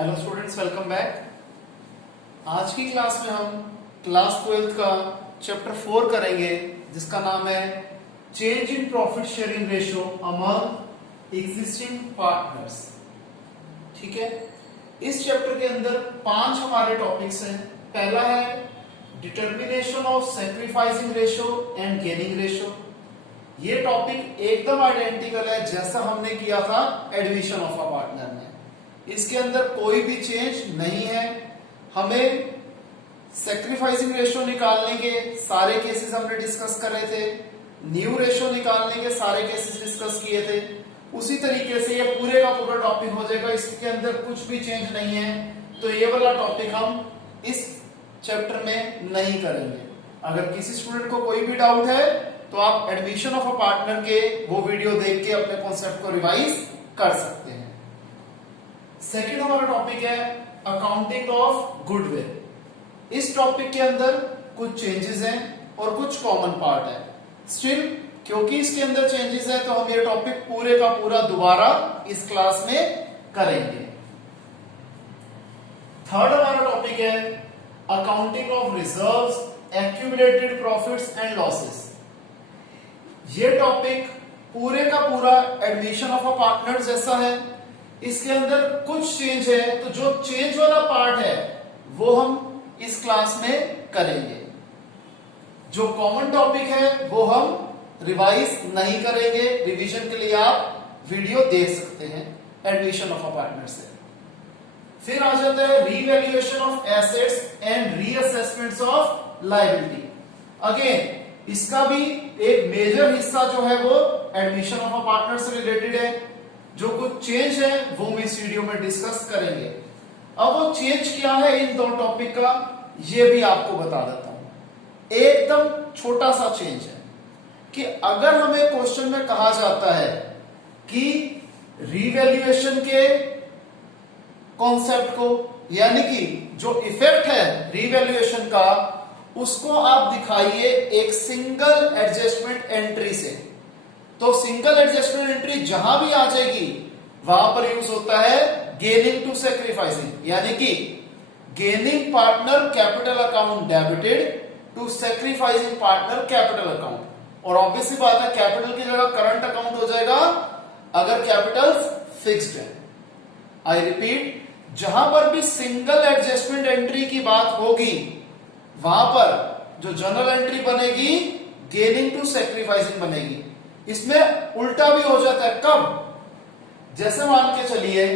Hello students, welcome back. आज की class में हम क्लास 12th का चैप्टर 4 करेंगे, जिसका नाम है change in profit sharing ratio among existing partners. ठीक है, इस चैप्टर के अंदर 5 हमारे टॉपिक्स हैं। पहला है determination of sacrificing ratio and gaining ratio. ये टॉपिक एकदम आइडेंटिकल है जैसा हमने किया था एडमिशन ऑफ अ पार्टनर में। इसके अंदर कोई भी चेंज नहीं है। हमें सैक्रिफाइसिंग रेशियो निकालने के सारे केसेस हमने डिस्कस कर रहे थे, न्यू रेशियो निकालने के सारे केसेस डिस्कस किए थे। उसी तरीके से ये पूरे का पूरा टॉपिक हो जाएगा, इसके अंदर कुछ भी चेंज नहीं है। तो ये वाला टॉपिक हम इस चैप्टर में नहीं करेंगे। अगर किसी स्टूडेंट को कोई भी डाउट है तो आप एडमिशन ऑफ अ पार्टनर के वो वीडियो देख के अपने कॉन्सेप्ट को रिवाइज कर सकते हैं। सेकंड हमारा टॉपिक है अकाउंटिंग ऑफ गुडविल। इस टॉपिक के अंदर कुछ चेंजेस हैं और कुछ कॉमन पार्ट है। स्टिल क्योंकि इसके अंदर चेंजेस है तो हम ये टॉपिक पूरे का पूरा दोबारा इस क्लास में करेंगे। थर्ड हमारा टॉपिक है accounting of reserves, accumulated profits and losses. ये टॉपिक पूरे का पूरा एडमिशन ऑफ अ पार्टनर जैसा है। इसके अंदर कुछ चेंज है, तो जो चेंज वाला पार्ट है वो हम इस क्लास में करेंगे। जो कॉमन टॉपिक है वो हम रिवाइज नहीं करेंगे। रिवीजन के लिए आप वीडियो देख सकते हैं एडमिशन ऑफ अ पार्टनर से। फिर आ जाता है revaluation of assets and reassessments of liability. Again इसका भी एक मेजर हिस्सा जो है वो एडमिशन ऑफ अ पार्टनर से रिलेटेड है। जो कुछ चेंज है वो हम इस वीडियो में डिस्कस करेंगे। अब वो चेंज क्या है इन दो टॉपिक का, ये भी आपको बता देता हूं। एकदम छोटा सा चेंज है कि अगर हमें क्वेश्चन में कहा जाता है कि रीवैल्यूएशन के कॉन्सेप्ट को, यानी कि जो इफेक्ट है रीवैल्यूएशन का, उसको आप दिखाइए एक सिंगल एडजस्टमेंट एंट्री से। तो सिंगल एडजस्टमेंट एंट्री जहां भी आ जाएगी वहां पर यूज होता है गेनिंग टू सैक्रिफाइसिंग, यानी कि gaining partner capital account debited to sacrificing partner capital account. और ऑब्वियसली बात है कैपिटल की जगह करंट अकाउंट हो जाएगा अगर कैपिटल फिक्स्ड है। आई रिपीट, जहां पर भी सिंगल एडजस्टमेंट एंट्री की बात होगी वहां पर जो जनरल एंट्री बनेगी गेनिंग टू सैक्रिफाइसिंग बनेगी। इसमें उल्टा भी हो जाता है। कब? जैसे मान के चलिए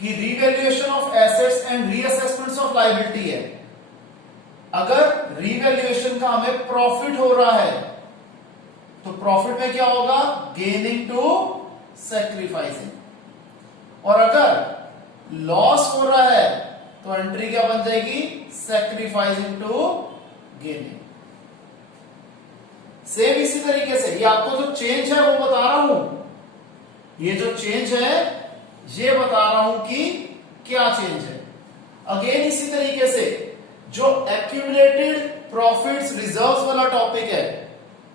कि revaluation of assets and reassessments of liability है। अगर रीवैल्यूएशन का हमें प्रॉफिट हो रहा है तो प्रॉफिट में क्या होगा? Gaining to sacrificing. और अगर लॉस हो रहा है तो एंट्री क्या बन जाएगी? Sacrificing to gaining. सेम इसी तरीके से ये आपको जो चेंज है वो बता रहा हूं। ये जो चेंज है ये बता रहा हूं कि क्या चेंज है। अगेन इसी तरीके से जो एक्यूमुलेटेड प्रॉफिट्स रिजर्व्स वाला टॉपिक है,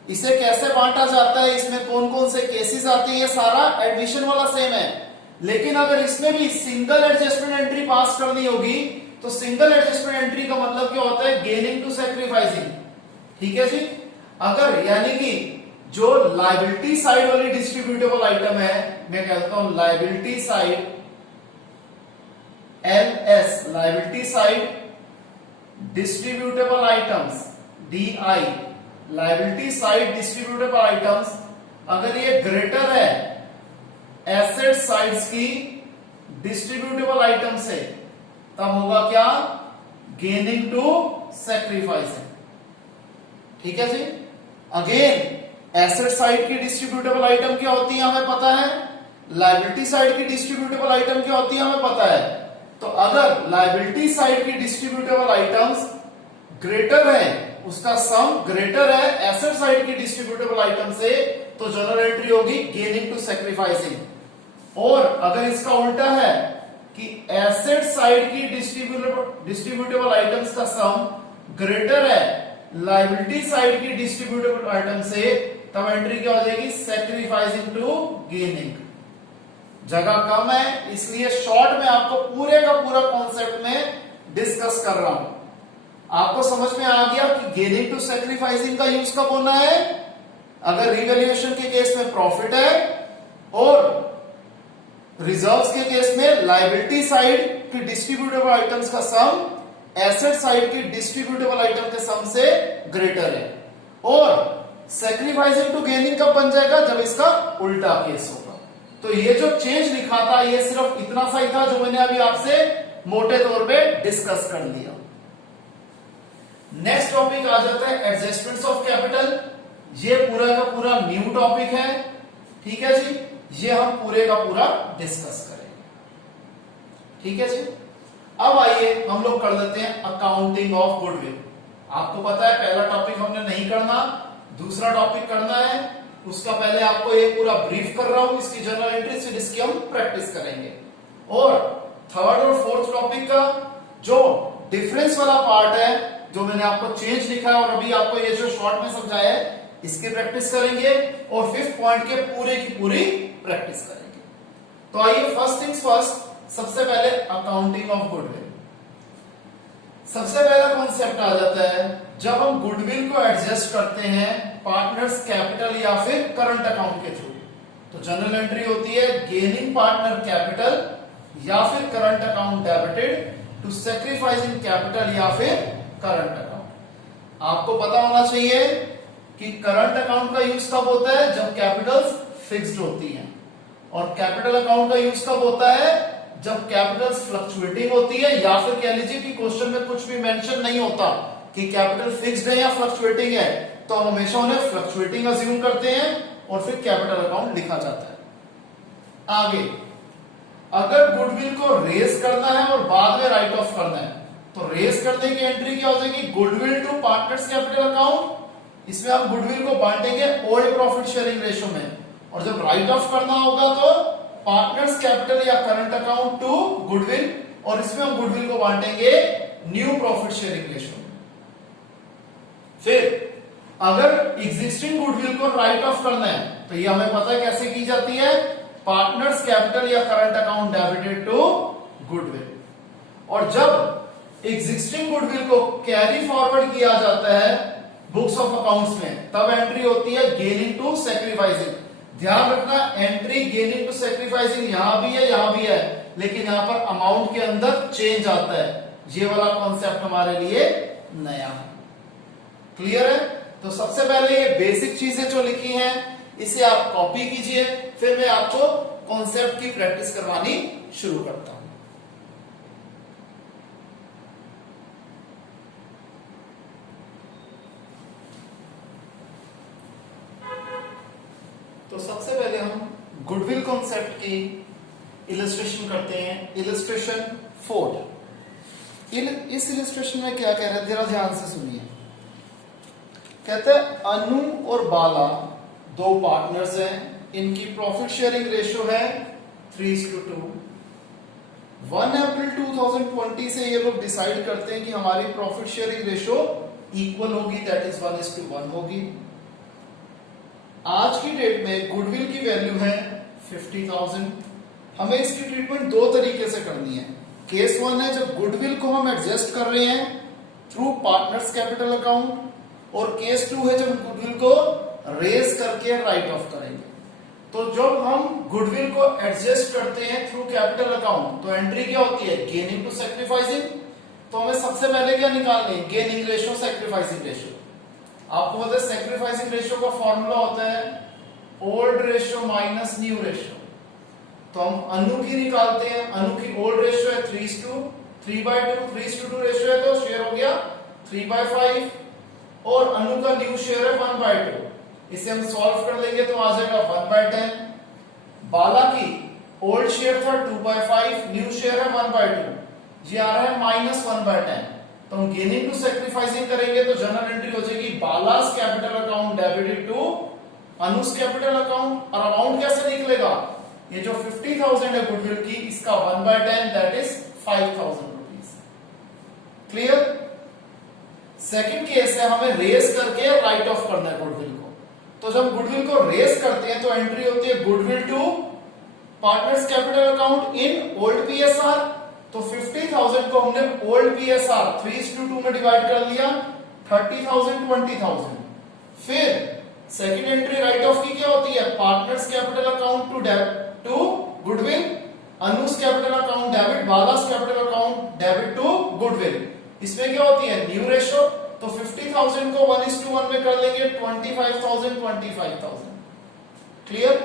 इसे कैसे बांटा जाता है, इसमें कौन कौन से केसेस आते हैं, ये सारा एडमिशन वाला सेम है। लेकिन अगर इसमें भी सिंगल एडजस्टमेंट एंट्री पास करनी होगी तो सिंगल एडजस्टमेंट एंट्री का मतलब क्या होता है? Gaining to sacrificing. ठीक है जी। अगर यानी कि जो लायबिलिटी साइड वाली डिस्ट्रीब्यूटेबल आइटम है, मैं कहता हूं liability side LS, liability side distributable items DI, liability side distributable items, अगर ये ग्रेटर है एसेट साइड्स की डिस्ट्रीब्यूटेबल आइटम से, तब होगा क्या? Gaining to sacrificing. ठीक है जी। अगेन एसेट साइड की डिस्ट्रीब्यूटेबल आइटम क्या होती है हमें पता है, लायबिलिटी साइड की डिस्ट्रीब्यूटेबल आइटम क्या होती है हमें पता है। तो अगर लायबिलिटी साइड की डिस्ट्रीब्यूटेबल आइटम्स ग्रेटर है, उसका सम ग्रेटर है एसेट साइड की डिस्ट्रीब्यूटेबल आइटम से, तो जनरल एंट्री होगी गेनिंग टू सैक्रिफाइसिंग। और अगर इसका उल्टा है कि एसेट साइड की डिस्ट्रीब्यूटेबल आइटम्स का सम ग्रेटर है लायबिलिटी साइड की डिस्ट्रीब्यूटेबल आइटम से, तब एंट्री क्या हो जाएगी? Sacrificing to gaining. जगह कम है, इसलिए शॉर्ट में आपको पूरे का पूरा कॉन्सेप्ट में डिस्कस कर रहा हूं। आपको समझ में आ गया कि गेनिंग टू सैक्रिफाइसिंग का यूज कब होना है? अगर रिवैल्यूएशन के केस में प्रॉफिट है और रिजर्व्स के केस में लायबिलिटी साइड की डिस्ट्रीब्यूटेबल आइटम्स का सम एसेट साइड की डिस्ट्रीब्यूटेबल आइटम के सम से ग्रेटर है। और सैक्रिफाइसिंग टू गेनिंग कब बन जाएगा? जब इसका उल्टा केस होगा। तो ये जो चेंज लिखा था ये सिर्फ इतना सा ही था जो मैंने अभी आपसे मोटे तौर पे डिस्कस कर लिया। नेक्स्ट टॉपिक आ जाता है एडजस्टमेंट्स ऑफ कैपिटल। ये पूरा का पूरा न्यू टॉपिक है, ठीक है जी। ये हम पूरे का पूरा डिस्कस करेंगे, ठीक है जी। अब आइए हम लोग कर लेते हैं अकाउंटिंग ऑफ गुडविल। आपको पता है पहला टॉपिक हमने नहीं करना, दूसरा टॉपिक करना है। उसका पहले आपको एक पूरा ब्रीफ कर रहा हूं इसकी जर्नल एंट्री, फिर इसकी हम प्रैक्टिस करेंगे। और थर्ड और फोर्थ टॉपिक का जो डिफरेंस वाला पार्ट है, जो मैंने आपको चेंज लिखा है और अभी आपको ये जो शॉर्ट में समझाया है, इसकी प्रैक्टिस करेंगे। और फिफ्थ पॉइंट के पूरे की पूरी प्रैक्टिस करेंगे। तो आइए फर्स्ट थिंग्स फर्स्ट, सबसे पहले अकाउंटिंग ऑफ गुडविल। सबसे पहला कॉन्सेप्ट आ जाता है जब हम गुडविल को एडजस्ट करते हैं पार्टनर्स कैपिटल या फिर करंट अकाउंट के थ्रू। तो जनरल एंट्री होती है गेनिंग पार्टनर कैपिटल या फिर current account debited to sacrificing capital या फिर करंट अकाउंट। आपको पता होना चाहिए कि करंट अकाउंट का यूज कब होता है? जब कैपिटल्स फिक्स्ड होती हैं। और कैपिटल अकाउंट का यूज कब होता है? जब कैपिटल्स फ्लक्चुएटिंग होती है, या फिर कह लीजिए कि क्वेश्चन में कुछ भी मेंशन नहीं होता कि कैपिटल फिक्स्ड है या फ्लक्चुएटिंग है, तो हम हमेशा उन्हें फ्लक्चुएटिंग अज्यूम करते हैं और फिर कैपिटल अकाउंट लिखा जाता है। आगे, अगर गुडविल को रेज करना है और बाद में राइट ऑफ करना है, तो रेज करने की एंट्री क्या हो जाएगी? Goodwill to partners capital account. इसमें हम गुडविल को बांटेंगे ओल्ड प्रॉफिट शेयरिंग रेशियो में। और जब राइट ऑफ करना होगा तो पार्टनर्स कैपिटल या करंट अकाउंट टू गुडविल, और इसमें हम गुडविल को बांटेंगे न्यू प्रॉफिट शेयरिंग रेशियो में। फिर अगर एग्जिस्टिंग गुडविल को राइट ऑफ करना है, तो ये हमें पता है कैसे की जाती है? पार्टनर्स कैपिटल या current account debited to goodwill. और जब एग्जिस्टिंग गुडविल को कैरी फॉरवर्ड किया जाता है बुक्स ऑफ अकाउंट्स में, तब एंट्री होती है गेनिंग टू सैक्रिफाइसिंग। ध्यान रखना, एंट्री गेनिंग टू सैक्रिफाइसिंग यहां भी है, यहां भी है, लेकिन यहां पर अमाउंट के अंदर चेंज आता है। ये वाला कॉन्सेप्ट हमारे लिए नया है। क्लियर है? तो सबसे पहले ये बेसिक चीजें जो लिखी हैं इसे आप कॉपी कीजिए, फिर मैं आपको कॉन्सेप्ट की प्रैक्टिस करवानी शुरू करता हूं। तो सबसे पहले हम गुडविल कॉन्सेप्ट की इलस्ट्रेशन करते हैं। इलस्ट्रेशन 4। इस इलस्ट्रेशन में क्या कह रहे हैं, जरा ध्यान से सुनिए। कहते हैं अनु और बाला दो पार्टनर्स हैं, इनकी प्रॉफिट शेयरिंग रेशियो है 3:2। 1 अप्रैल 2020 से ये लोग डिसाइड करते हैं कि हमारी प्रॉफिट शेयरिंग रेशियो इक्वल होगी, दैट इज 1:1 होगी। आज की डेट में गुडविल की वैल्यू है 50,000। हमें इसकी ट्रीटमेंट दो तरीके से करनी है। केस 1 है जब गुडविल को हम एडजस्ट कर रहे हैं थ्रू पार्टनर्स कैपिटल अकाउंट, और केस 2 है जब गुडविल को रेज करके राइट ऑफ करेंगे। तो जब हम गुडविल को एडजस्ट करते हैं थ्रू कैपिटल अकाउंट, तो एंट्री क्या होती है? Gaining to sacrificing. तो हमें सबसे पहले क्या निकालनी है? Gaining ratio, sacrificing ratio. आपको पता है सैक्रिफाइसिंग रेशियो का फॉर्मूला होता है old ratio minus new ratio. तो हम अनु की निकालते हैं। अनु की ओल्ड रेशियो है 3:2, 3/2, 3:2 रेशियो है, तो शेयर हो गया 3/5, और अनु का न्यू शेयर है 1/2। इसे हम सॉल्व कर लेंगे तो आ जाएगा 1/10। बाला की ओल्ड शेयर था 2/5, न्यू शेयर है 1/2, ये आ रहा है -1/10। तो हम गेनिंग टू सैक्रिफाइसिंग करेंगे तो जनरल एंट्री हो जाएगी Bala's capital account debited to Anu's capital account. और अमाउंट कैसे निकलेगा? ये जो 50,000 है गुडविल की, इसका 1/10 that is 5,000 rupees. Clear? Second case है हमें रेज करके राइट ऑफ करना है गुडविल को। तो जब गुडविल को रेज करते हैं तो एंट्री होती है goodwill to partners capital account in old PSR, तो 50,000 को हमने ओल्ड पीएसआर 3:2 में डिवाइड कर लिया, 30,000 20,000। फिर सेकंड एंट्री राइट ऑफ की क्या होती है, partners capital account to goodwill, Anu's capital account debit, Bala's capital account debit to goodwill. इसमें क्या होती है, न्यू रेशो, तो 50,000 को 1:1 में कर लेंगे, 25,000 25,000। क्लियर।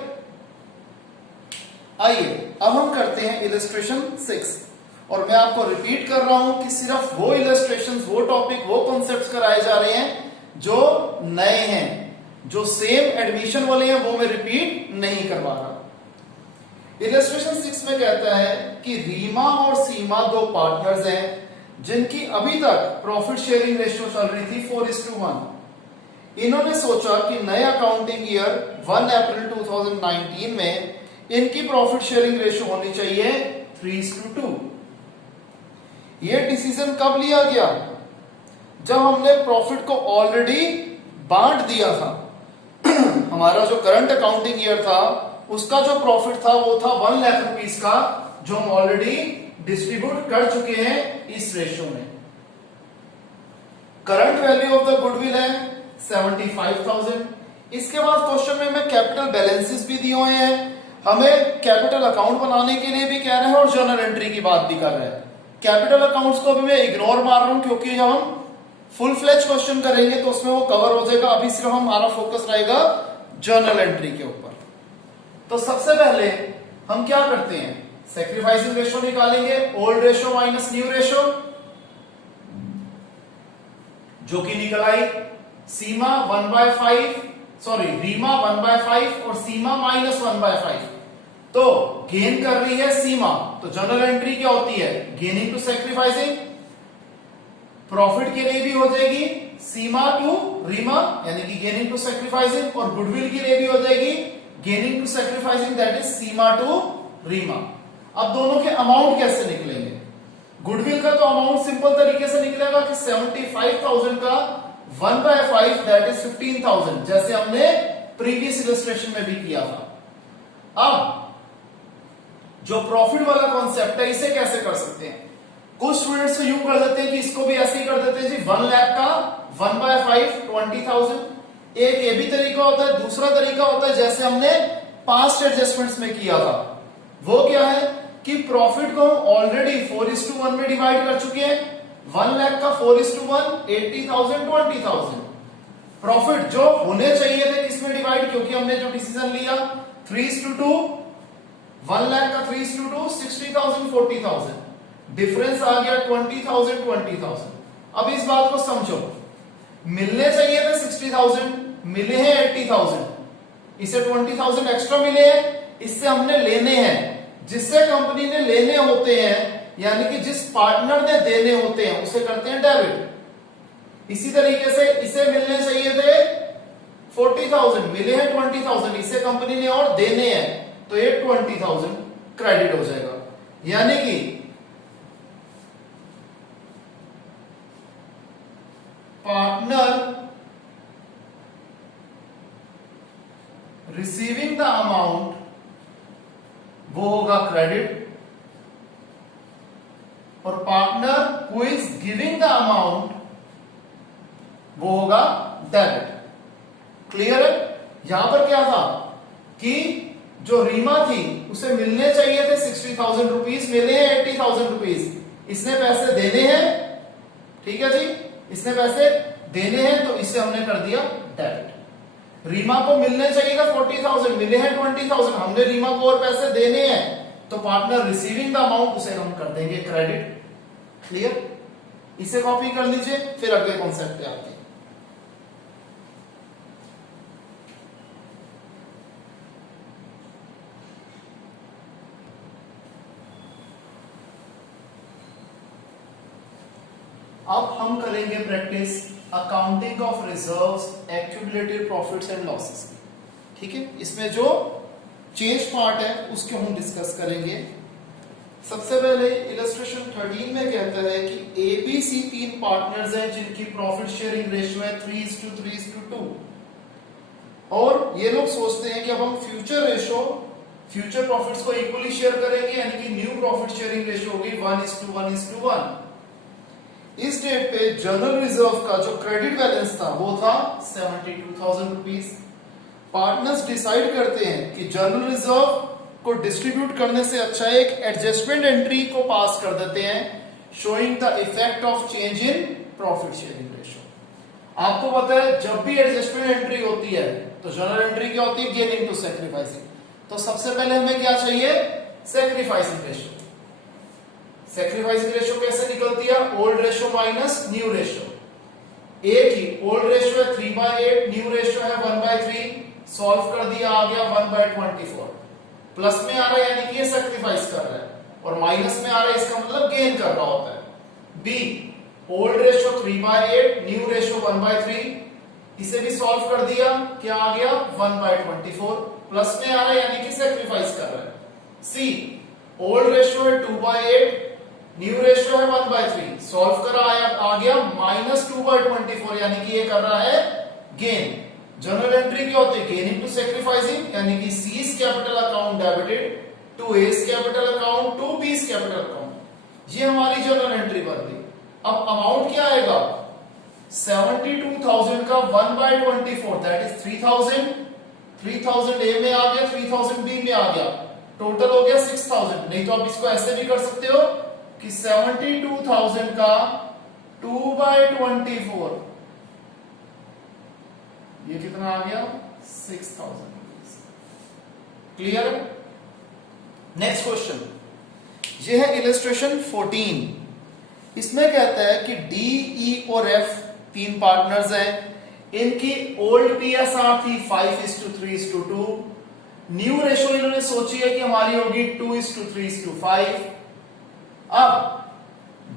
आइए अब हम करते हैं इलस्ट्रेशन 6, और मैं आपको रिपीट कर रहा हूं कि सिर्फ वो इलस्ट्रेशंस, वो टॉपिक, वो कॉन्सेप्ट्स कराए जा रहे हैं जो नए हैं, जो सेम एडमिशन वाले हैं वो मैं रिपीट नहीं करवा रहा। इलस्ट्रेशन 6 में कहता है कि रीमा और सीमा दो पार्टनर्स हैं जिनकी अभी तक प्रॉफिट शेयरिंग रेशियो चल रही थी 4:1। इन्होंने सोचा कि नए अकाउंटिंग ईयर 1 अप्रैल 2019 में इनकी प्रॉफिट शेयरिंग रेशियो होनी चाहिए 3:2। ये डिसीजन कब लिया गया, जब हमने प्रॉफिट को ऑलरेडी बांट दिया था। हमारा जो करंट अकाउंटिंग ईयर था उसका जो प्रॉफिट था वो था 1 लाख रुपीस का, जो हम ऑलरेडी डिस्ट्रीब्यूट कर चुके हैं इस रेशियो में। Current value of the goodwill है 75,000। इसके बाद क्वेश्चन में मैं कैपिटल बैलेंसेस भी दिए हुए हैं, हमें कैपिटल अकाउंट बनाने के लिए भी कह रहे हैं और जर्नल एंट्री की बात भी कर रहे हैं। कैपिटल अकाउंट्स को भी मैं इग्नोर मार रहा हूं क्योंकि जब हम फुल फ्लेज क्वेश्चन करेंगे तो उसमें वो कवर हो जाएगा, अभी सिर्फ हमारा फोकस रहेगा जर्नल एंट्री के ऊपर। तो सबसे पहले हम क्या करते हैं, सैक्रिफाइसिंग रेशियो निकालेंगे, old ratio minus new ratio, जो कि निकल आई सीमा 1/5, सॉरी रीमा 1/5 और सीमा -1/5। तो गेन कर रही है सीमा, तो जर्नल एंट्री क्या होती है, गेनिंग टू सैक्रिफाइसिंग। प्रॉफिट के लिए भी हो जाएगी सीमा टू रीमा यानी कि गेनिंग टू सैक्रिफाइसिंग, और गुडविल के लिए भी हो जाएगी gaining to sacrificing, that is Seema to Reema. अब दोनों के अमाउंट कैसे निकलेंगे, गुडविल का तो अमाउंट सिंपल तरीके से निकलेगा कि 75,000 का 1/5 दैट इज 15,000, जैसे हमने प्रीवियस इलस्ट्रेशन में भी किया था। अब जो प्रॉफिट वाला कॉन्सेप्ट है इसे कैसे कर सकते हैं, कुछ स्टूडेंट्स तो यूं कर देते हैं कि इसको भी ऐसे ही कर देते हैं जी, 1 लाख का 1/5 20,000। एक ये भी तरीका होता है, दूसरा तरीका होता है जैसे हमने पास्ट एडजस्टमेंट्स में किया था, वो क्या है कि प्रॉफिट को हम ऑलरेडी 4:1 में डिवाइड कर चुके हैं। 1 लाख का 4:1 80,000 20,000। प्रॉफिट जो होने चाहिए थे किसमें डिवाइड, क्योंकि हमने जो डिसीजन लिया 3:2, 1 लाख का 3:2 60,000 40,000, डिफरेंस आ गया 20,000 20,000। अब इस बात को समझो, मिलने चाहिए थे 60,000, मिले हैं 80,000, इसे 20,000 एक्स्ट्रा मिले हैं, इससे हमने लेने हैं। जिससे कंपनी ने लेने होते हैं यानी कि जिस पार्टनर ने देने होते हैं उसे करते हैं डेबिट। इसी तरीके से इसे मिलने चाहिए थे 40,000, मिले हैं 20,000, इसे कंपनी ने और देने हैं, तो ये 20,000 क्रेडिट हो जाएगा। यानी कि पार्टनर रिसीविंग द अमाउंट वो होगा क्रेडिट, और partner who is giving the amount वो होगा डेबिट। क्लियर है। यहां पर क्या था कि जो रीमा थी उसे मिलने चाहिए थे 60,000 रुपीज, मिले हैं 80,000 रुपीज, इसने पैसे देने हैं, ठीक है जी, इसने पैसे देने हैं तो इसे हमने कर दिया डेबिट। रीमा को मिलने चाहिए था 40,000, मिले हैं 20,000, हमने रीमा को और पैसे देने हैं तो पार्टनर रिसीविंग द अमाउंट उसे हम कर देंगे क्रेडिट। क्लियर। इसे कॉपी कर लीजिए, फिर अगले कॉन्सेप्ट पे आते हैं। अब हम करेंगे practice accounting of reserves, accumulated profits and losses की। ठीक है, इसमें जो चेंज पार्ट है उसको हम डिस्कस करेंगे। सबसे पहले इलस्ट्रेशन 13 में कहता है कि एबीसी 3 पार्टनर्स हैं जिनकी प्रॉफिट शेयरिंग रेशियो है 3:2, और ये लोग सोचते हैं कि अब हम फ्यूचर रेशियो फ्यूचर प्रॉफिट्स को इक्वली शेयर करेंगे, यानी कि न्यू प्रॉफिट शेयरिंग रेशियो होगी 1:1:1। इस डेट पे जनरल रिजर्व का जो क्रेडिट बैलेंस था वो था 72,000 रुपीज। पार्टनर्स डिसाइड करते हैं कि जनरल रिजर्व को डिस्ट्रीब्यूट करने से अच्छा एक एडजस्टमेंट एंट्री को पास कर देते हैं, showing the effect of change in profit sharing ratio. आपको पता है जब भी एडजस्टमेंट एंट्री होती है तो जनरल एंट्री क्या होती है, गेनिंग टू सैक्रिफाइसिंग। तो सबसे पहले हमें क्या चाहिए, सैक्रिफाइसिंग रेशियो। सैक्रिफाइसिंग रेशियो कैसे निकलती है, old ratio minus new ratio. एक ही ओल्ड रेशियो है 3/8, न्यू रेशियो है 1/3, सॉल्व कर दिया, आ गया 1/24। प्लस में आ रहा है यानी कि ये सैक्रिफाइस कर रहा है, और माइनस में आ रहा है इसका मतलब गेन कर रहा होता है। B old ratio 3/8, new ratio 1/3, इसे भी सॉल्व कर दिया, क्या आ गया 1/24, प्लस में आ रहा है यानी कि सैक्रिफाइस कर रहा है। सी ओल्ड रेशियो है 2/8, न्यू रेशियो है 1/3, सॉल्व करा आ गया -2/24, यानी कि ये कर रहा है गेन। जनरल एंट्री क्या होती है, गेनिंग टू सैक्रिफाइसिंग, यानी कि C's capital account debited to A's capital account to B's capital account. ये हमारी जनरल एंट्री बन गई। अब अमाउंट क्या आएगा, 72,000 का 1/24 दैट इज 3,000। 3,000 ए में आ गया, 3,000 बी में आ गया, टोटल हो गया 6,000। नहीं तो आप इसको ऐसे भी कर सकते हो कि 72,000 का 2/24, ये कितना आ गया 6,000। क्लियर है। नेक्स्ट क्वेश्चन, ये है इलस्ट्रेशन 14। इसमें कहता है कि डी, ई और एफ तीन पार्टनर्स हैं, इनकी ओल्ड पीएसआर थी 5:3:2, न्यू रेशियो इन्होंने सोची है कि हमारी होगी 2:3:5। अब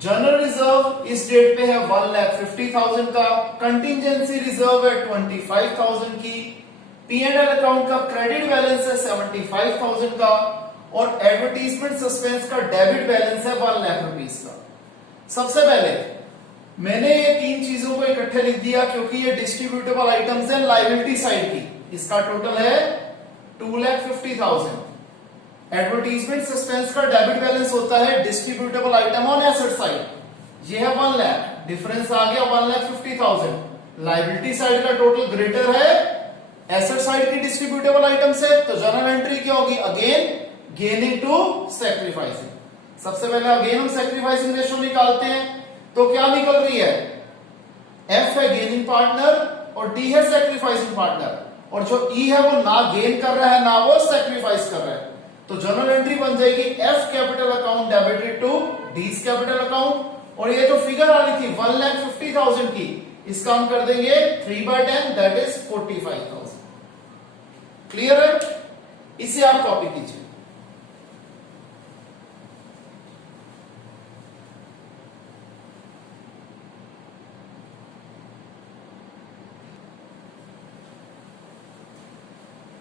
जनरल रिजर्व इस डेट पे है 1,50,000 का, कंटिंजेंसी रिजर्व है 25,000 की, P&L अकाउंट का क्रेडिट बैलेंस है 75,000 का, और एडवर्टीजमेंट सस्पेंस का डेबिट बैलेंस है 1 लाख रुपीस का। सबसे पहले मैंने ये तीन चीजों को इकट्ठे लिख दिया क्योंकि ये डिस्ट्रीब्यूटेबल आइटम्स हैं लायबिलिटी साइड की। इसका टोटल है 2,50,000। एडवर्टीजमेंट सस्पेंस का डेबिट बैलेंस होता है distributable item on asset side, ये है 1 लाख, डिफरेंस आ गया 1,50,000। लायबिलिटी साइड का टोटल ग्रेटर है एसेट साइड की डिस्ट्रीब्यूटेबल आइटम से, तो जनरल एंट्री क्या होगी, अगेन गेनिंग टू सैक्रिफाइसिंग। सबसे पहले अगेन हम सैक्रिफाइसिंग रेशियो निकालते हैं, तो क्या निकल रही है, एफ है गेनिंग पार्टनर और डी है सैक्रिफाइसिंग पार्टनर, और जो ई है वो ना गेन कर रहा है ना वो सैक्रिफाइस कर रहा है। तो जनरल एंट्री बन जाएगी F capital account debited to D's capital account, और ये जो फिगर आ रही थी 1,50,000 की, इसका हम कर देंगे 3/10 दैट इज 45,000। क्लियर है, इसे आप कॉपी कीजिए।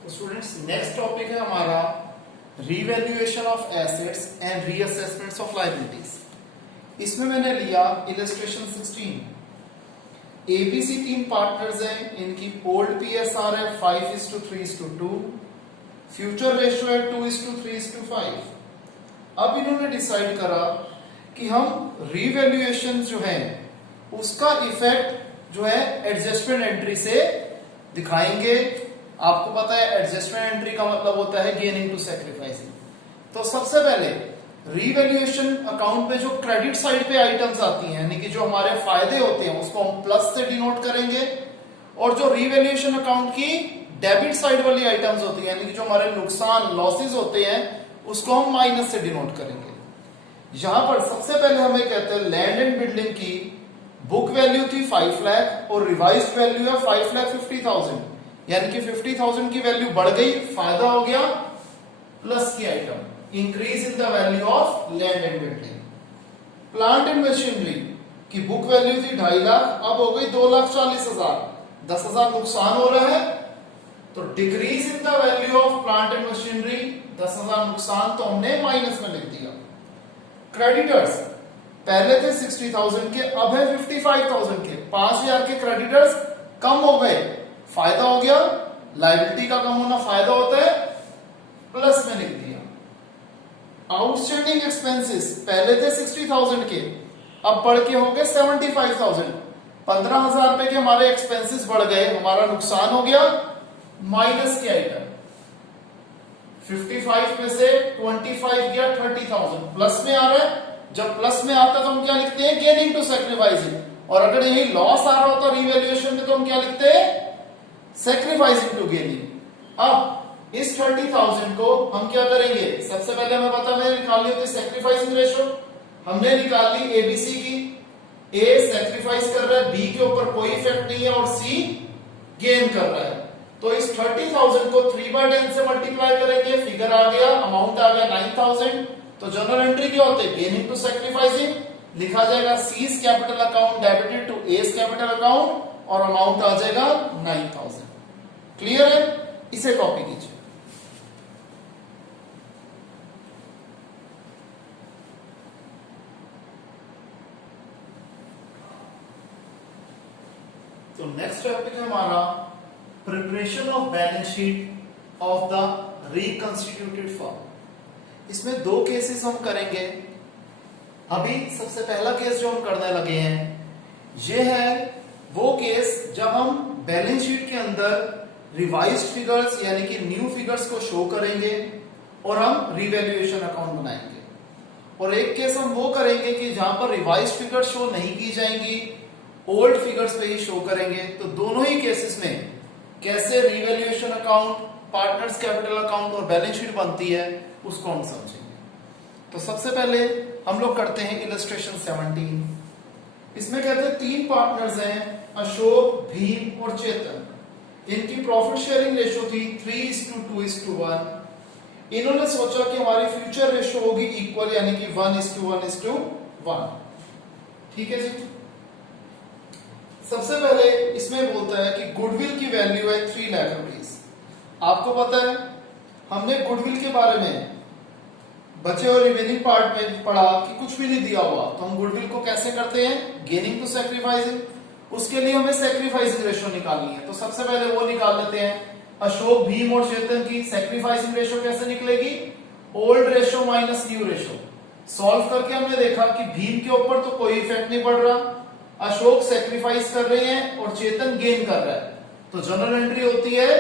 तो स्टूडेंट्स नेक्स्ट टॉपिक है हमारा revaluation of assets and reassessments of liabilities. इसमें मैंने लिया इलस्ट्रेशन 16। एबीसी तीन पार्टनर्स हैं, इनकी ओल्ड पीएसआर है 5:3:2, फ्यूचर रेशियो है 2:3:5। अब इन्होंने डिसाइड करा कि हम रीवैल्यूएशन जो है उसका इफेक्ट जो है एडजस्टमेंट एंट्री से दिखाएंगे। आपको पता है एडजस्टमेंट एंट्री का मतलब होता है गेनिंग टू सैक्रिफाइसिंग। तो सबसे पहले रीवैल्यूएशन अकाउंट में जो क्रेडिट साइड पे आइटम्स आती हैं, यानी कि जो हमारे फायदे होते हैं उसको हम प्लस से डिनोट करेंगे, और जो रीवैल्यूएशन अकाउंट की डेबिट साइड वाली आइटम्स होती है, यानी कि जो हमारे नुकसान लॉसेस होते हैं उसको हम माइनस से डिनोट करेंगे। यहां पर सबसे पहले हमें कहते हैं लैंड एंड बिल्डिंग की बुक वैल्यू थी 5 लाख और रिवाइज्ड वैल्यू है 5,50,000, यानी कि 50,000 की वैल्यू बढ़ गई, फायदा हो गया प्लस की item, increase in the value of land and building. Plant and machinery की बुक वैल्यू थी 2.5 लाख, अब हो गई 2,40,000, 10,000 नुकसान हो रहा है, तो decrease in the value of plant and machinery, 10,000 नुकसान तो हमने माइनस में लिख दिया। क्रेडिटर्स पहले थे 60,000 के, अब है 55,000 के, 5,000 के क्रेडिटर्स कम हो गए, फायदा हो गया, लायबिलिटी का कम होना फायदा होता है, प्लस में निकल आउटस्टैंडिंग एक्सपेंसेस पहले थे 60,000 के, अब बढ़ के हो गए 75,000। 15,000 रुपए के हमारे एक्सपेंसेस बढ़ गए, हमारा नुकसान हो गया। माइनस के आइटम 55 में से 25 गया 30,000, प्लस में आ रहा है। जब प्लस में आता है तो हम क्या लिखते हैं, गेनिंग टू सैक्रिफाइसिंग। और अगर यही लॉस आ रहा होता रिवैल्यूएशन में तो हम क्या लिखते हैं, सैक्रिफाइसिंग टू गेनिंग। अब इस 30,000 को हम क्या करेंगे, सबसे पहले हमें पता है निकालनी होती सैक्रिफाइसिंग रेशो। हमने निकाल ली एबीसी की। ए सैक्रिफाइस कर रहा है, बी के ऊपर कोई इफेक्ट नहीं है, और सी गेन कर रहा है। तो इस 30,000 को 3/10 से मल्टीप्लाई करेंगे, फिगर आ गया, अमाउंट आ गया 9,000। तो जनरल एंट्री क्या होते हैं, गेनिंग टू सैक्रिफाइसिंग। लिखा जाएगा C's capital account debited to A's capital account, और अमाउंट आ जाएगा 9,000। क्लियर है, इसे कॉपी कीजिए। तो नेक्स्ट टॉपिक है हमारा preparation of balance sheet of the reconstituted firm. इसमें दो केसेस हम करेंगे। अभी सबसे पहला केस जो हम करने लगे हैं, ये है वो केस जब हम बैलेंस शीट के अंदर रिवाइज्ड फिगर्स यानी कि न्यू फिगर्स को शो करेंगे और हम रिवैल्यूएशन अकाउंट बनाएंगे। और एक केस हम वो करेंगे कि जहां पर रिवाइज्ड फिगर शो नहीं की जाएंगी, ओल्ड फिगर्स पे ही शो करेंगे। तो दोनों ही केसेस में कैसे revaluation account, partners capital account और बैलेंस शीट बनती है उसको हम समझेंगे। तो सबसे पहले हम लोग करते हैं इलस्ट्रेशन 17। इसमें कहते हैं तीन पार्टनर्स हैं, अशोक, भीम और चेतन। इनकी प्रॉफिट शेयरिंग रेशो थी 3:2:1। इन्होंने सोचा कि हमारी फ्यूचर रेशो होगी इक्वल यानी कि 1:1:1। ठीक है जी। सबसे पहले इसमें बोलता है कि गुडविल की वैल्यू है 3 लाख रुपीस। आपको पता है हमने गुडविल के बारे में बचे और रिमेनिंग पार्ट में पढ़ा कि कुछ भी नहीं दिया हुआ तो हम गुडविल को कैसे करते हैं, गेनिंग टू सैक्रिफाइसिंग। उसके लिए हमें सैक्रिफाइसिंग रेशो निकालनी है। तो सबसे पहले वो निकाल लेते हैं। अशोक, भीम और चेतन की सैक्रिफाइसिंग रेशो कैसे निकलेगी, old ratio minus new ratio. Solve करके हमने देखा कि भीम के ऊपर तो कोई इफेक्ट नहीं पड़ रहा, अशोक सैक्रिफाइस कर रहे हैं और चेतन गेन कर रहा है। तो जनरल एंट्री होती है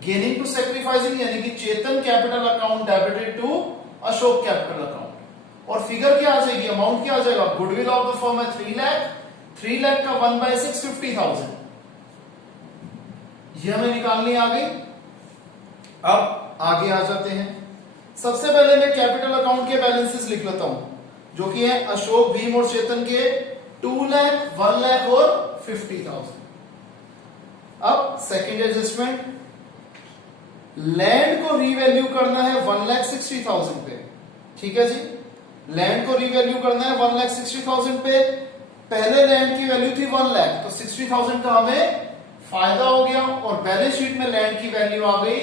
गेनिंग टू सैक्रिफाइसिंग यानी कि Chetan capital account debited to Ashok capital account. और फिगर क्या आ जाएगी, अमाउंट क्या आ जाएगा, गुडविल ऑफ द फर्म है 3 लाख। 3 लाख का 1/6 50,000, ये हमें निकालनी आ गई। अब आगे आ जाते हैं। सबसे पहले मैं कैपिटल अकाउंट के बैलेंसेस लिख लेता हूं जो कि है अशोक, भीम और चेतन के 2 लाख, 1 लाख और 50,000। अब सेकेंड एडजस्टमेंट, लैंड को रीवैल्यू करना है 1,60,000 पे। ठीक है जी, लैंड को रीवैल्यू करना है 1,60,000 पे। पहले लैंड की वैल्यू थी 1 लाख, तो 60,000 का हमें फायदा हो गया और बैलेंस शीट में लैंड की वैल्यू आ गई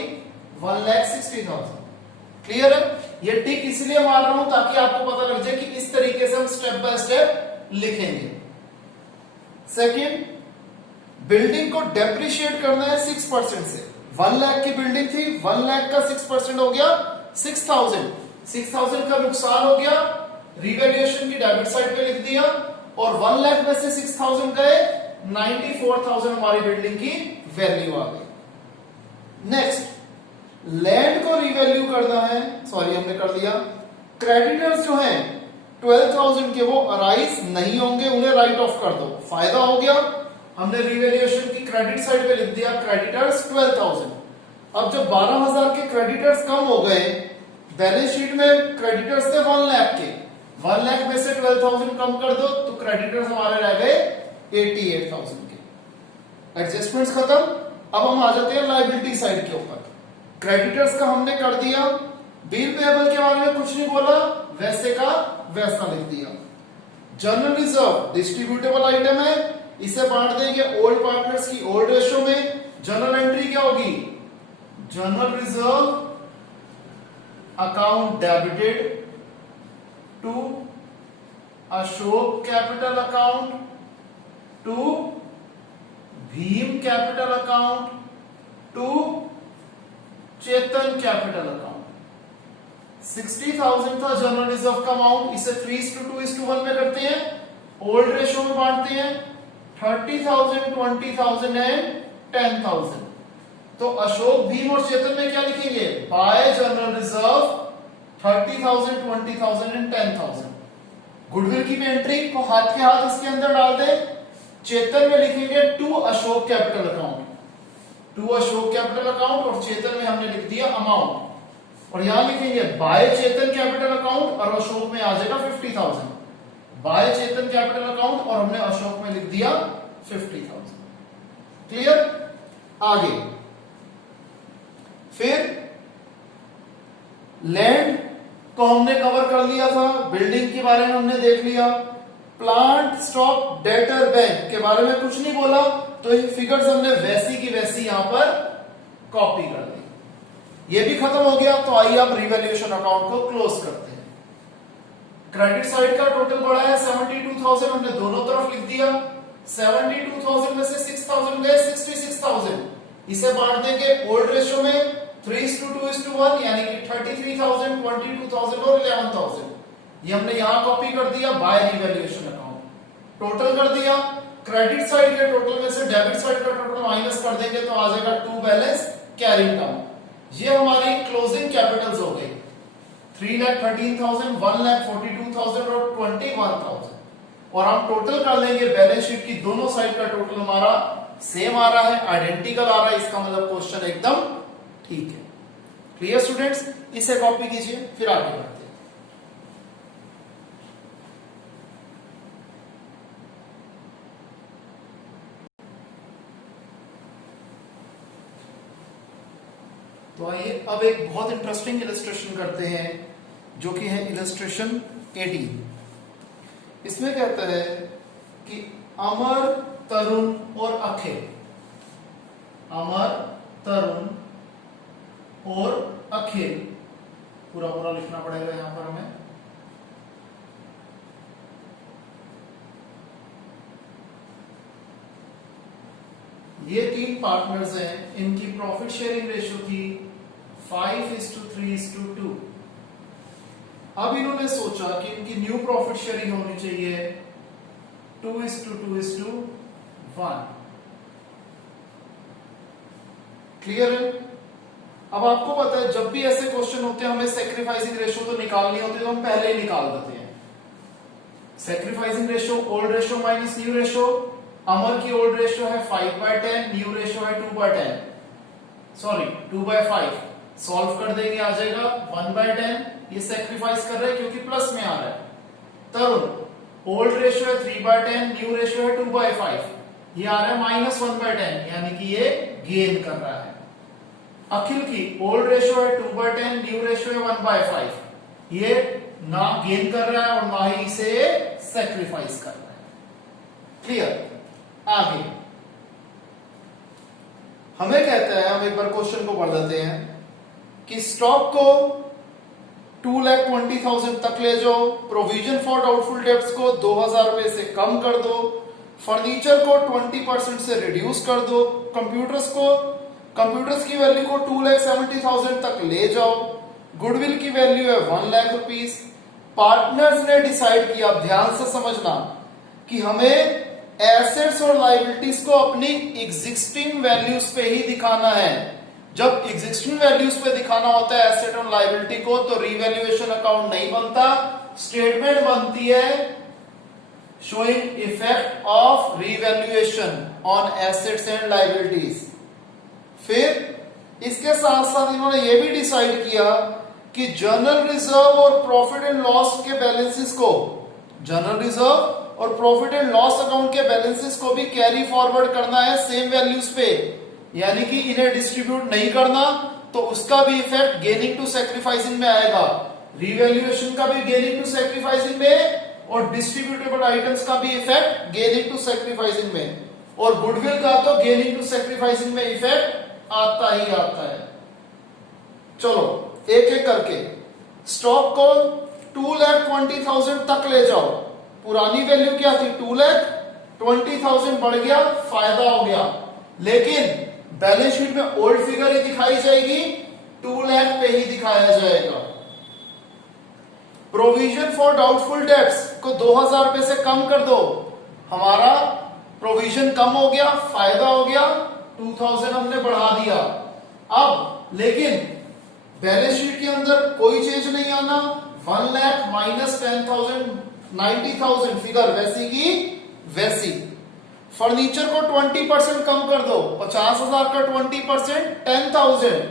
1,60,000। क्लियर है, ये टिक इसलिए मार रहा हूं ताकि आपको पता लग जाए कि इस तरीके से हम स्टेप बाय स्टेप लिखेंगे। सेकेंड, बिल्डिंग को डेप्रिशिएट करना है 6% से। 1 लाख की बिल्डिंग थी, 1 लाख का 6% हो गया 6,000। 6,000 का नुकसान हो गया, रिवैल्यूएशन की डेबिट साइड पे लिख दिया और 1 लाख में से 6,000 गए, 94,000 हमारी बिल्डिंग की वैल्यू आ गई। नेक्स्ट, लैंड को रिवैल्यू करना है, सॉरी हमने कर दिया। क्रेडिटर्स जो हैं 12,000 के वो अराइज नहीं होंगे, उन्हें राइट ऑफ कर दो, फायदा हो गया। हमने रिवैल्यूएशन की क्रेडिट साइड पे लिख दिया क्रेडिटर्स 12,000। अब जब 12,000 के क्रेडिटर्स कम हो गए, बैलेंस शीट में क्रेडिटर्स थे 1 लाख के, 1 लाख में से 12,000 कम कर दो तो क्रेडिटर्स हमारे रह गए 88,000 के। एडजस्टमेंट्स खत्म। अब हम आ जाते हैं लायबिलिटी साइड के ऊपर। क्रेडिटर्स का हमने कर दिया, बिल पेएबल के बारे में कुछ नहीं बोला, वैसे का वैसा लिख दिया। जनरल रिजर्व डिस्ट्रीब्यूटेबल आइटम है, इसे बांट देंगे ओल्ड पार्टनर्स की ओल्ड रेशो में। जनरल एंट्री क्या होगी, general reserve account debited to Ashok capital account to Bheem capital account to Chetan capital account. 60,000 था जनरल रिजर्व का अमाउंट, इसे 3:2:1 में करते हैं, ओल्ड रेशो में बांटते हैं, 30,000, 20,000 एंड 10,000। तो अशोक, भीम और चेतन में क्या लिखेंगे? Bye general reserve 30,000, 20,000 and 10,000। Goodwill की भी एंट्री को हाथ के हाथ इसके अंदर डाल दे। चेतन में लिखेंगे to Ashok capital account, to Ashok capital account, और चेतन में हमने लिख दिया अमाउंट। और यहां लिखेंगे बाय चेतन कैपिटल अकाउंट, और अशोक में आ जाएगा 50,000। बाय चेतन कैपिटल अकाउंट और हमने अशोक में लिख दिया 50,000। क्लियर? आगे फिर लैंड को हमने कवर कर लिया था, बिल्डिंग के बारे में हमने देख लिया, प्लांट स्टॉक डेटर बैंक के बारे में कुछ नहीं बोला, तो ये फिगर्स हमने वैसी की वैसी यहां पर कॉपी कर दी। ये भी खत्म हो गया। तो आइए आप रिवैल्यूएशन अकाउंट को क्लोज करते हैं। क्रेडिट साइड का टोटल बढ़ा है 72,000, हमने दोनों तरफ लिख दिया। 72,000 में से 6,000 गए 66,000, इसे बांट देंगे ओल्ड रेशो में 3:2:1, यानी कि 33,000, 22,000 और 11,000। ये हमने यहां कॉपी कर दिया बाय रिवैल्यूएशन अकाउंट। टोटल कर दिया, क्रेडिट साइड के टोटल में से डेबिट साइड का टोटल माइनस कर देंगे तो आ जाएगा टू बैलेंस कैरिंग डाउन। ये हमारी क्लोजिंग कैपिटल्स हो गई, 3,13,000, 1,42,000 और 21,000। और हम टोटल कर लेंगे बैलेंस शीट की दोनों साइड का टोटल हमारा सेम आ रहा है, आइडेंटिकल आ रहा है, इसका मतलब क्वेश्चन एकदम ठीक है। Clear students? इसे कॉपी कीजिए, फिर आगे बढ़ते हैं। तो आइए अब एक बहुत इंटरेस्टिंग इलस्ट्रेशन करते हैं, जो कि है इलस्ट्रेशन 18। इसमें कहता है कि अमर, तरुण और अखिल, अमर, तरुण और अखिल, पूरा पूरा लिखना पड़ेगा यहां पर हमें। ये तीन पार्टनर्स हैं, इनकी प्रॉफिट शेयरिंग रेशियो थी 5:3:2। अब इन्होंने सोचा कि इनकी न्यू प्रॉफिट शेयरिंग होनी चाहिए 2:2:1। क्लियर है? अब आपको पता है जब भी ऐसे क्वेश्चन होते हैं हमें सैक्रिफाइसिंग रेशियो तो निकालनी होती है, तो हम पहले ही निकाल देते हैं। Sacrificing ratio old ratio minus new ratio. Amar की ओल्ड रेशियो है 5/10, न्यू रेशियो है 2/10, सॉरी 2/5। सॉल्व कर देंगे आ जाएगा 1/10। ये सैक्रिफाइस कर रहे हैं क्योंकि प्लस में आ रहा है। तरुण ओल्ड रेशियो है 3/10, न्यू रेशियो है 2/5, ये आ रहा है -1/10, यानी कि ये गेन कर रहा है। अखिल की ओल्ड रेशियो है 2/10, न्यू रेशियो है 1/5, ये ना गेन कर रहा है और ना ही इसे सैक्रिफाइस कर रहा है। क्लियर? आगे हमें कहता है, हम एक बार क्वेश्चन को पढ़ लेते हैं कि स्टॉक को 2,20,000 तक ले जाओ, प्रोविजन फॉर डाउटफुल डेब्ट्स को 2,000 रुपए से कम कर दो, फर्नीचर को 20% से रिड्यूस कर दो, कंप्यूटर्स की वैल्यू को 2,70,000 तक ले जाओ, गुडविल की वैल्यू है 1 लाख रुपीस। पार्टनर्स ने डिसाइड किया, ध्यान से समझना, कि हमें एसेट्स और लायबिलिटीज को अपनी एग्जिस्टिंग वैल्यूज पे ही दिखाना है। जब एग्जिस्टिंग वैल्यूज पे दिखाना होता है एसेट और लायबिलिटी को, तो रिवैल्यूएशन अकाउंट नहीं बनता, स्टेटमेंट बनती है showing effect of revaluation on assets and liabilities. फिर इसके साथ साथ इन्होंने ये भी डिसाइड किया कि जनरल रिजर्व और प्रॉफिट एंड लॉस के बैलेंसेस को, जनरल रिजर्व और प्रॉफिट एंड लॉस अकाउंट के बैलेंसेस को भी कैरी फॉरवर्ड करना है सेम वैल्यूज पे, यानी कि इन्हें डिस्ट्रीब्यूट नहीं करना, तो उसका भी इफेक्ट गेनिंग टू सैक्रिफाइसिंग में आएगा। रिवैल्यूएशन का भी गेनिंग टू सैक्रिफाइसिंग में और डिस्ट्रीब्यूटेबल आइटम्स का भी इफेक्ट गेनिंग टू सैक्रिफाइसिंग में, और गुडविल का तो गेनिंग टू सैक्रिफाइसिंग में इफेक्ट आता ही आता है। चलो एक एक करके, स्टॉक को 2,20,000 तक ले जाओ, पुरानी वैल्यू क्या थी 2,20,000 बढ़ गया, फायदा हो गया, लेकिन बैलेंस शीट में ओल्ड फिगर ही दिखाई जाएगी, 2 लाख पे ही दिखाया जाएगा। प्रोविजन फॉर डाउटफुल डेट्स को 2000 रुपए से कम कर दो, हमारा प्रोविजन कम हो गया, फायदा हो गया, 2000 हमने बढ़ा दिया। अब लेकिन बैलेंस शीट के अंदर कोई चेंज नहीं आना, 1 लाख माइनस 10,000 90,000 फिगर वैसी की वैसी। फर्नीचर को 20% कम कर दो, 50,000 का 20% 10,000,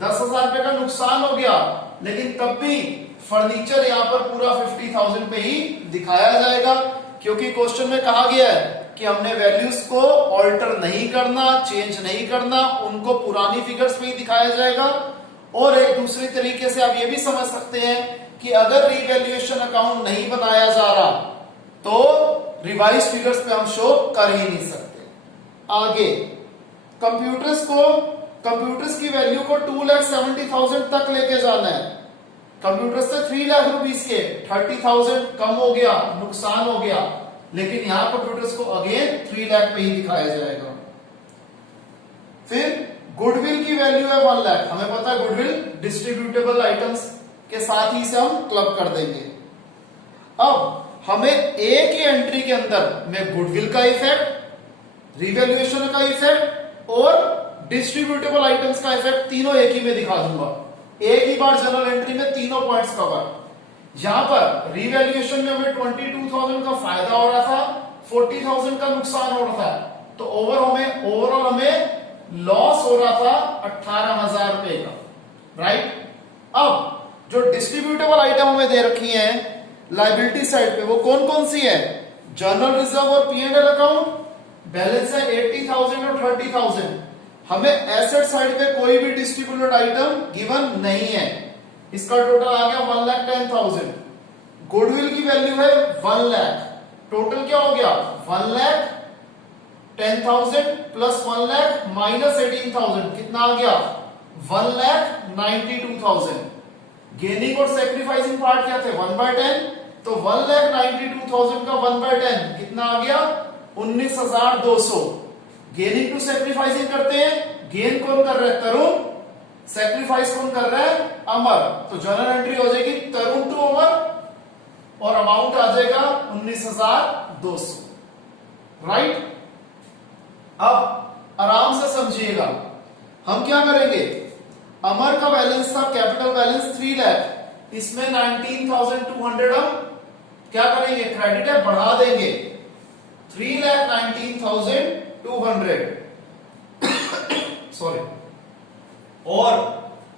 10,000 रुपए का नुकसान हो गया, लेकिन तब भी फर्नीचर यहां पर पूरा 50,000 पे ही दिखाया जाएगा, क्योंकि क्वेश्चन में कहा गया है कि हमने वैल्यूज को ऑल्टर नहीं करना, चेंज नहीं करना, उनको पुरानी फिगर्स पे ही दिखाया जाएगा। और एक दूसरी तरीके से आप ये भी समझ सकते हैं कि अगर रीवैल्यूएशन अकाउंट नहीं बनाया जा रहा तो रिवाइज फिगर्स पे हम शो कर ही नहीं सकते। आगे कंप्यूटर्स की वैल्यू को 2,70,000 तक लेके जाना है। कंप्यूटर्स से 3 लाख रुपीस के 30,000 कम हो गया, नुकसान हो गया, लेकिन यहां कंप्यूटर्स को अगेन 3 लाख पे ही दिखाया जाएगा। फिर गुडविल की वैल्यू है 1 लाख, हमें पता है गुडविल डिस्ट्रीब्यूटेबल आइटम्स के साथ ही से हम क्लब कर देंगे। अब हमें एक ही एंट्री के अंदर में गुडविल का इफेक्ट, रिवैल्यूएशन का इफेक्ट और डिस्ट्रीब्यूटेबल आइटम्स का इफेक्ट तीनों एक ही में दिखा दूंगा, एक ही बार जनरल एंट्री में तीनों पॉइंट्स कवर। यहां पर रिवैल्यूएशन में हमें 22,000 का फायदा हो रहा था, 40,000 का नुकसान हो रहा था, तो ओवरऑल हमें लॉस हो रहा था 18,000 रुपए का, राइट। अब जो डिस्ट्रीब्यूटेबल आइटम हमें दे रखी है लायबिलिटी साइड पे, वो कौन कौन सी है? जनरल रिजर्व और P&L अकाउंट, बैलेंस है 80,000 और 30,000। हमें एसेट साइड पे कोई भी डिस्ट्रीब्यूटेड आइटम गिवन नहीं है, इसका टोटल आ गया 1,10,000। गुडविल की वैल्यू है 1 लाख, टोटल क्या हो गया 1,10,000 प्लस 1 लाख माइनस 18,000, कितना आ गया 1,92,000। गेनिंग और सेक्रीफाइसिंग पार्ट क्या थे 1/10, तो 1,92,000 का 1/10 कितना आ गया 19,200। गेनिंग टू सेक्रीफाइसिंग करते हैं, गेन कौन कर रहा है तरुण, सेक्रीफाइस कौन कर रहा है अमर, तो जनरल एंट्री हो जाएगी तरुण टू अमर और अमाउंट आ जाएगा 19,200, राइट। अब आराम से समझिएगा, हम क्या करेंगे, अमर का बैलेंस था कैपिटल बैलेंस 3 लाख, इसमें 19,200 हम क्या करेंगे क्रेडिट है बढ़ा देंगे 3,19,200 सॉरी, और